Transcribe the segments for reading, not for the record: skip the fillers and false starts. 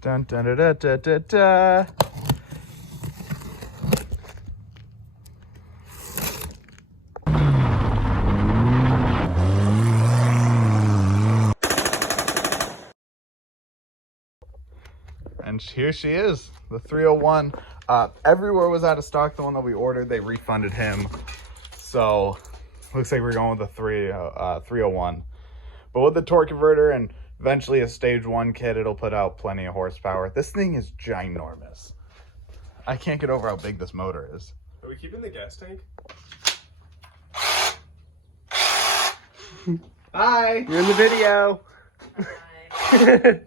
Dun dun da da da da da. And here she is, the 301. Everywhere was out of stock. The one that we ordered, they refunded him. So looks like we're going with the 301. But with the torque converter and eventually a stage 1 kit, it'll put out plenty of horsepower. This thing is ginormous. I can't get over how big this motor is. Are we keeping the gas tank? Hi. You're in the video. Hi.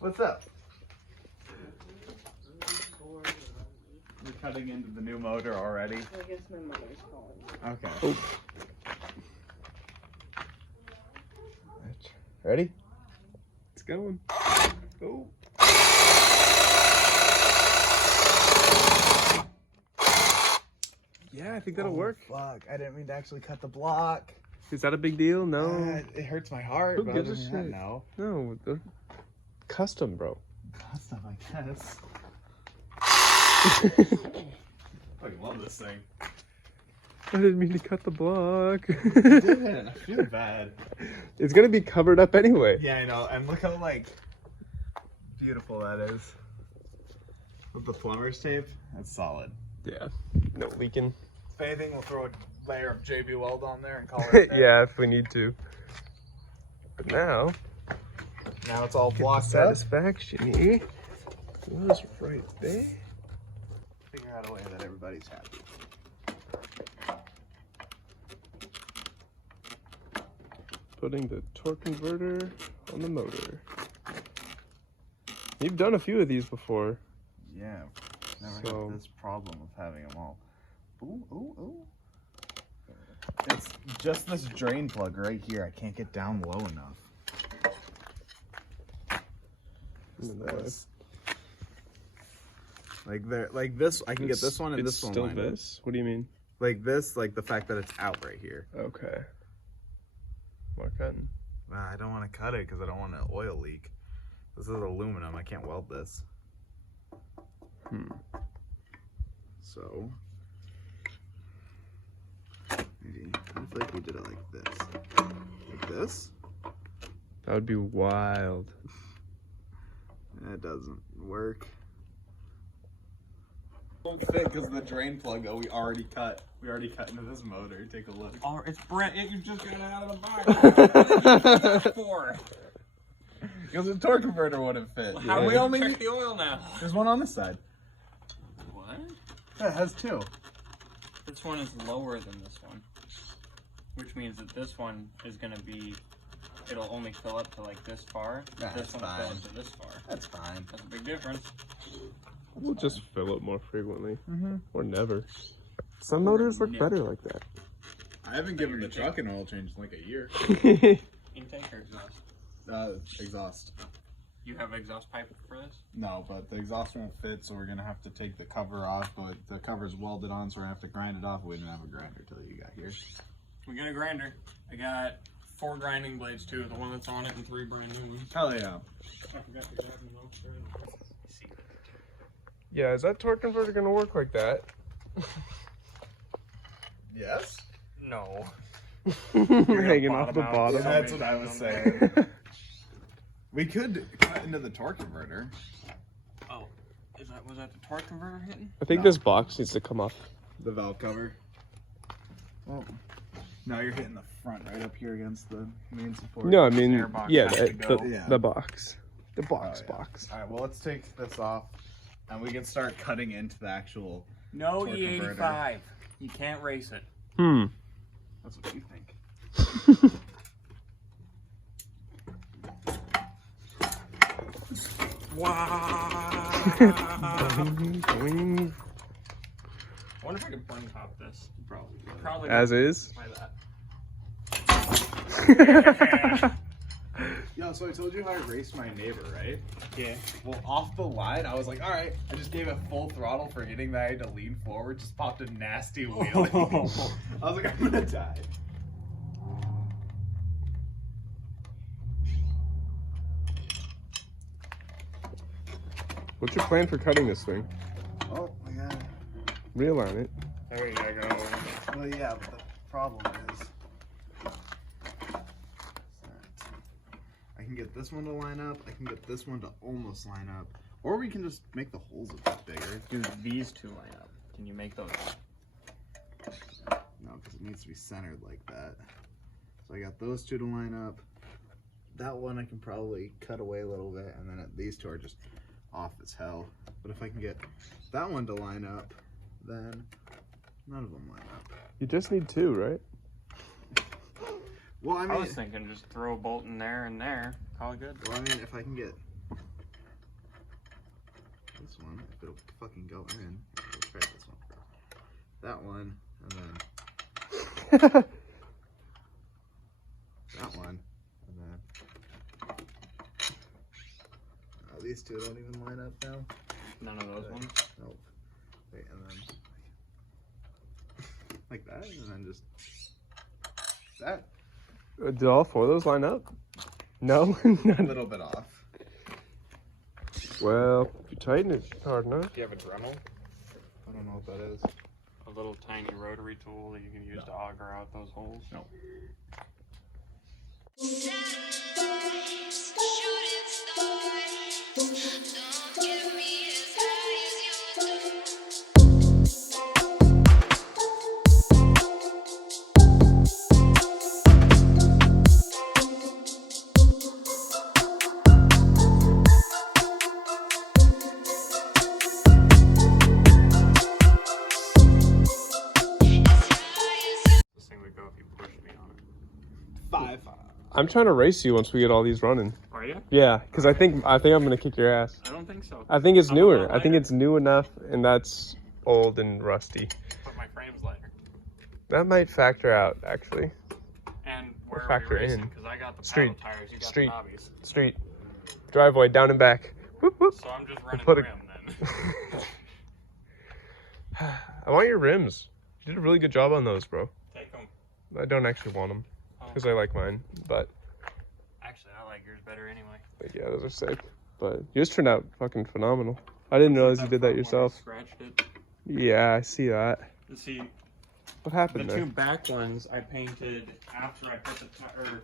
What's up? We're cutting into the new motor already. I guess my mother's calling. Okay. Oh. Ready? It's going. Oh. Yeah, I think that'll work. Fuck, I didn't mean to actually cut the block. Is that a big deal? No. It hurts my heart. Who but gives a other than that, shit? no. No, they're custom, bro. Custom, I guess. I love this thing. I didn't mean to cut the block. I didn't. I feel bad. It's gonna be covered up anyway. Yeah, I know. And look how, like, beautiful that is. With the plumber's tape, that's solid. Yeah. No leaking. If anything, we'll throw a layer of JB Weld on there and call it a day. Yeah, if we need to. But now Now it's all get the blocked up. satisfaction. Was right there. Figure out a way that everybody's happy. Putting the torque converter on the motor. You've done a few of these before. Yeah, never So- had this problem of having them all. Ooh, ooh, ooh. It's just this drain plug right here. I can't get down low enough. This. Like there, like this. I can get this one and It's this one. still lined up. this? What do you mean? Like this, like the fact that it's out right here. Okay. More cutting. I don't want to cut it because I don't want an oil leak. This is aluminum. I can't weld this. So maybe I feel like we did it like this. Like this. That would be wild. That doesn't work. Won't fit because of the drain plug that we already cut. We already cut into this motor. Take a look. Oh, it's brand. You just got it out of the box. For. Because the torque converter wouldn't fit. How do we only check the oil now? There's one on this side. What? Yeah, it has two. This one is lower than this one, which means that this one is gonna be. It'll only fill up to like this far. That's This one will fill fine. up to this far. That's fine. That's a big difference. We'll just fill it more frequently. Mm-hmm. Or never. Some motors work never. better like that. I haven't given the truck an oil change in like a year. Intake or exhaust? Exhaust. You have exhaust pipe for this? No, but the exhaust won't fit, so we're gonna have to take the cover off. But the cover's welded on, so we're gonna have to grind it off. We didn't have a grinder till you got here. We got a grinder. I got 4 grinding blades too. The one that's on it and 3 brand new ones. Hell yeah. I forgot to grab them though. Yeah, is that torque converter gonna work like that? Yes. No. Hanging off the bottom out. bottom. Yeah, that's what I was saying. We could cut into the torque converter. Oh, was that the torque converter hitting? I think No. this box needs to come off. The valve cover. Well, now you're hitting the front right up here against the main support. No, I mean, air box yeah, has the, to go. the, Yeah. the box. The box, Oh, yeah. box. All right, well, let's take this off, and we can start cutting into the actual. No Torque E85. You can't race it. That's what you think. Wow. Boing. I wonder if I could burn top this. Probably. As is. By that. Yo, so I told you how I raced my neighbor, right? Yeah. Well, off the line, I was like, all right. I just gave it full throttle, forgetting that I had to lean forward. Just popped a nasty wheelie. I was like, I'm gonna die. What's your plan for cutting this thing? Oh, we got it. Realign it. There you go. Well, yeah, but the problem is, I can get this one to line up. I can get this one to almost line up, or we can just make the holes a bit bigger. Do these two line up? Can you make those? No, because it needs to be centered like that. So I got those two to line up. That one I can probably cut away a little bit, and then these two are just off as hell. But if I can get that one to line up, then none of them line up. You just need two, right? Well, I I mean, was thinking just throw a bolt in there and there. Call it good. well, I mean, if I can get this one, if it'll fucking go in, let's try this one first. That one, and then that one, and then these two don't even line up now. None of those ones. Nope. Wait, and then like that, and then just that. Did all four of those line up? No? A little bit off. Well, if you tighten it hard enough. Do you have a Dremel? I don't know what that is. A little tiny rotary tool that you can use to auger out those holes? No. This thing would go if you pushed me on it. 5. I'm trying to race you once we get all these running. Are you? Yeah, because I think I'm gonna kick your ass. I don't think so. I think it's I'm a newer. lot I think lighter. it's new enough, and that's old and rusty. But my frame's lighter. That might factor out, actually. And where are Factor we racing? in. Because I got the Street. paddle tires, you got Street. the knobbies. Street, driveway, down and back. Whoop whoop. So I'm just running put the a- rim then. I want your rims. You did a really good job on those, bro. Take them. I don't actually want them because I like mine, but Actually, I like yours better anyway. yeah, those are sick. But yours turned out fucking phenomenal. I didn't realize you did that front one, I yourself. Scratched it. Yeah, I see that. You see, What the happened two there? back ones I painted after I put the tire,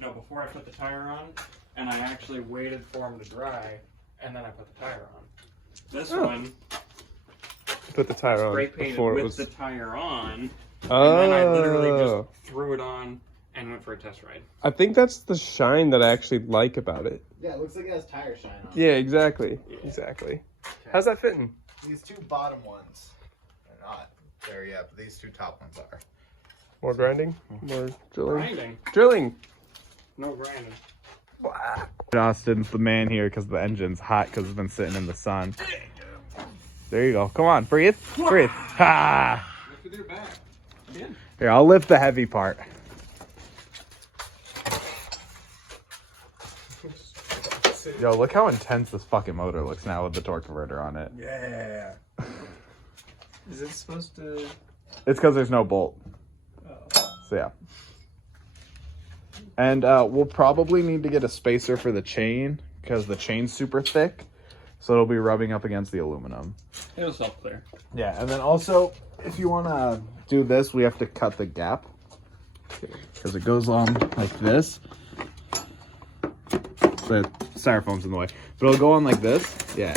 no, before I put the tire on, and I actually waited for them to dry, and then I put the tire on. This Oh. one, Put the tire on spray painted before with it was. the tire on, Oh, and then I literally just threw it on and went for a test ride. I think that's the shine that I actually like about it. Yeah, it looks like it has tire shine on it. Yeah, exactly. Exactly. How's that fitting? These two bottom ones are not there yet, but these two top ones are. More grinding? More drilling? Grinding. Drilling! No grinding. Austin's the man here because the engine's hot because it's been sitting in the sun. There you go. Come on, breathe. Breathe. Ha! Lift with your back. Again. Here, I'll lift the heavy part. Yo, look how intense this fucking motor looks now with the torque converter on it. Yeah. Is it supposed to... It's because there's no bolt. So yeah. And we'll probably need to get a spacer for the chain because the chain's super thick. So it'll be rubbing up against the aluminum. It'll self-clear. Yeah, and then also, if you want to do this, we have to cut the gap. Because it goes on like this. The styrofoam's in the way. But it'll go on like this. Yeah,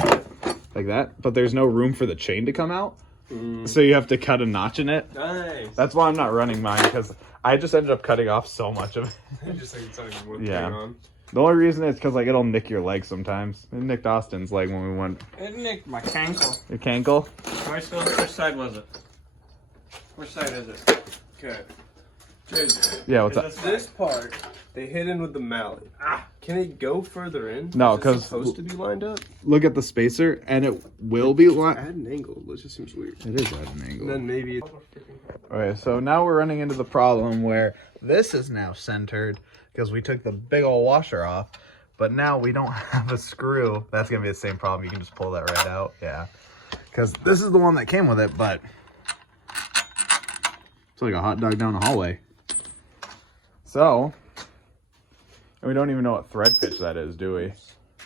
like that. But there's no room for the chain to come out. So you have to cut a notch in it. Nice. That's why I'm not running mine, because I just ended up cutting off so much of it. Just like it's not even worth Yeah. putting on. The only reason is because like it'll nick your leg sometimes. It nicked Austin's leg when we went. It nicked my cankle. Your cankle? Which side was it? Which side is it? Okay. JJ. Yeah, what's up? This part, they hit in with the mallet. Can it go further in? No, Is it 'cause- supposed to be lined up? Look at the spacer, and it will be lined. Add an angle. It just seems weird. It is at an angle. Then maybe it's... Okay, so now we're running into the problem where this is now centered because we took the big old washer off, but now we don't have a screw. That's gonna be the same problem. You can just pull that right out. Yeah, because this is the one that came with it, but it's like a hot dog down the hallway. So, and we don't even know what thread pitch that is, do we?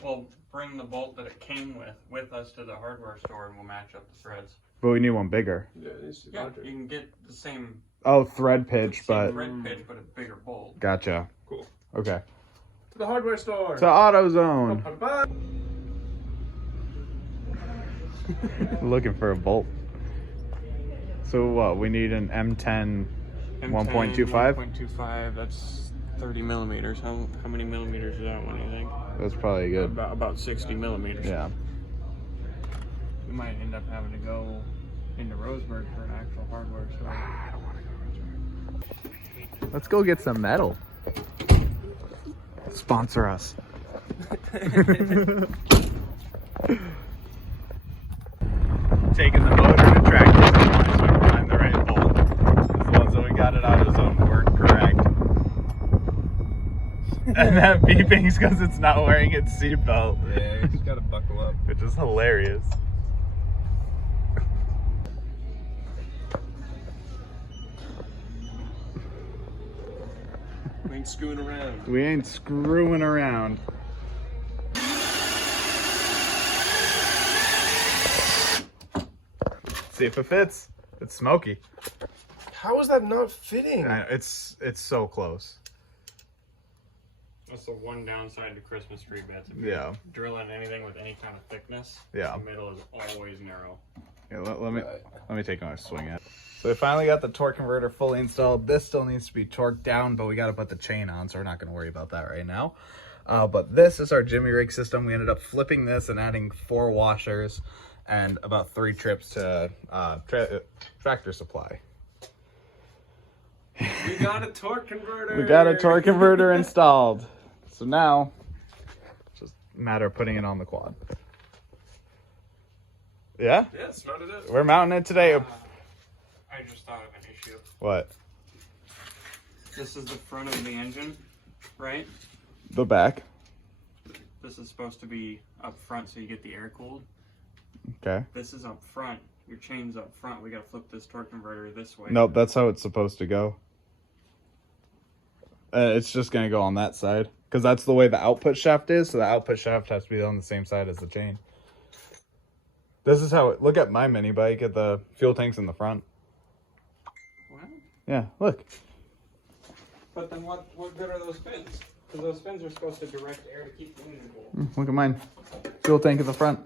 Well, bring the bolt that it came with us to the hardware store, and we'll match up the threads. But we need one bigger. Yeah, it needs to be Yeah, larger. you can get the same Oh, thread pitch, but thread pitch, but a bigger bolt. gotcha. Cool. Okay. To the hardware store. To AutoZone. Bye. Looking for a bolt. So what? We need an M10 1.25? 1.25. That's 30 millimeters. How many millimeters is that one? You think? That's probably good. About 60 millimeters. Yeah. We might end up having to go into Roseburg for an actual hardware store. I don't want to go Roseburg. Let's go get some metal. Sponsor us. Taking the motor to track this one so we can find the right bolt. As long as we got it out of zone work correct. And that beeping's because it's not wearing its seatbelt. Yeah, you just gotta buckle up. Which is hilarious. We ain't screwing around. We ain't screwing around. See if it fits. It's smoky. How is that not fitting? It's so close. That's the one downside to Christmas tree beds. If Yeah. you're drilling anything with any kind of thickness, Yeah. the middle is always narrow. Yeah, let me take a swing at it. So we finally got the torque converter fully installed. This still needs to be torqued down, but we got to put the chain on, so we're not going to worry about that right now. But this is our Jimmy rig system. We ended up flipping this and adding 4 washers and about 3 trips to Tractor Supply. We got a torque converter. We got a torque converter installed. So now, it's just a matter of putting it on the quad. Yeah? Yeah, smart it up. We're mounting it today. I just thought of an issue. What? This is the front of the engine, right? The back. This is supposed to be up front so you get the air cooled. Okay. This is up front. Your chain's up front. We gotta flip this torque converter this way. Nope, that's how it's supposed to go. It's just going to go on that side. Because that's the way the output shaft is. So the output shaft has to be on the same side as the chain. This is how it... Look at my mini bike at the fuel tanks in the front. What? Yeah, look. But then what good are those fins? Because those fins are supposed to direct air to keep the engine cool. Look at mine. Fuel tank at the front.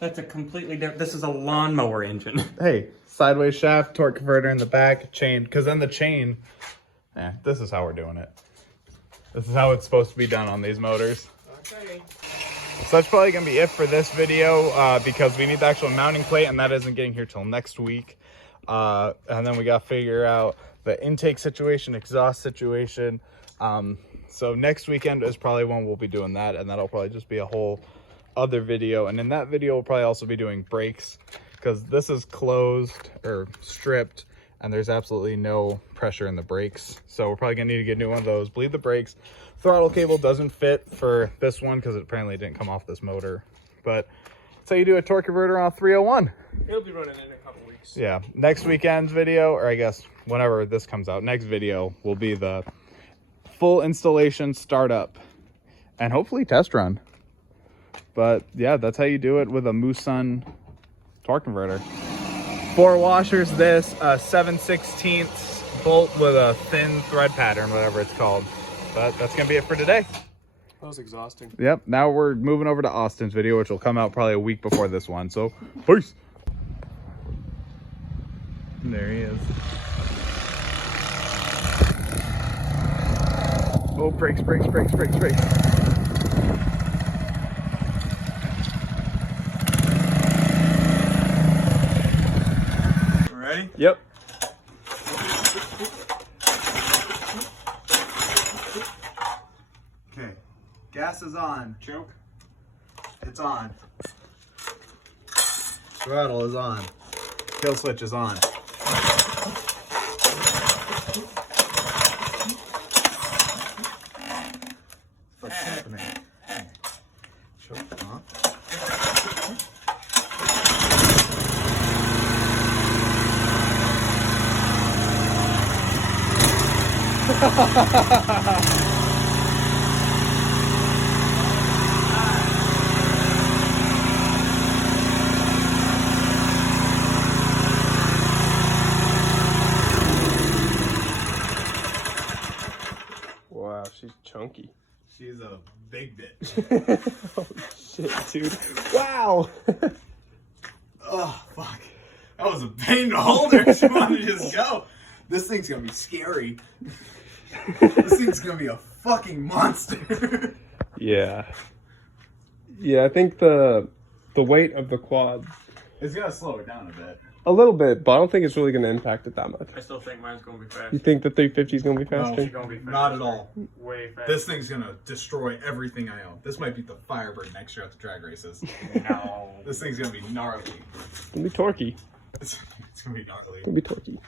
That's a completely different... This is a lawnmower engine. Hey, sideways shaft, torque converter in the back, chain. Because then the chain... Yeah, this is how we're doing it. This is how it's supposed to be done on these motors. Okay. So that's probably going to be it for this video because we need the actual mounting plate and that isn't getting here till next week. And then we got to figure out the intake situation, exhaust situation. So next weekend is probably when we'll be doing that, and that'll probably just be a whole other video. And in that video, we'll probably also be doing brakes because this is closed or stripped and there's absolutely no pressure in the brakes. So we're probably gonna need to get a new one of those, bleed the brakes. Throttle cable doesn't fit for this one because it apparently didn't come off this motor. But that's how you do a torque converter on a 301. It'll be running in a couple weeks. Yeah, next weekend's video, or I guess whenever this comes out, next video will be the full installation startup and hopefully test run. But yeah, that's how you do it with a Moosun torque converter. 4 washers, this 7/16 bolt with a thin thread pattern, whatever it's called. But that's gonna be it for today. That was exhausting. Yep, now we're moving over to Austin's video, which will come out probably a week before this one. So peace. There he is. Oh, brakes, brakes, brakes, brakes, brakes. Ready? Yep. Okay, gas is on. Choke. It's on. Throttle is on. Kill switch is on. What's happening? Choke off. chunky. She's a big bitch. Oh shit, dude! Wow. Oh fuck! That was a pain to hold her. She wanted to just go. This thing's gonna be scary. This thing's gonna be a fucking monster. Yeah. Yeah, I think the weight of the quad It's gonna slow it down a bit. a little bit, but I don't think it's really going to impact it that much. I still think mine's gonna be faster. You think the 350 is going to be No. faster? It's gonna be faster. Not at all. Way faster. This thing's gonna destroy everything I own. This might be the Firebird next year at the drag races. No. This thing's gonna be gnarly. It's going to be torquey. It's gonna be gnarly. It's going to be torquey.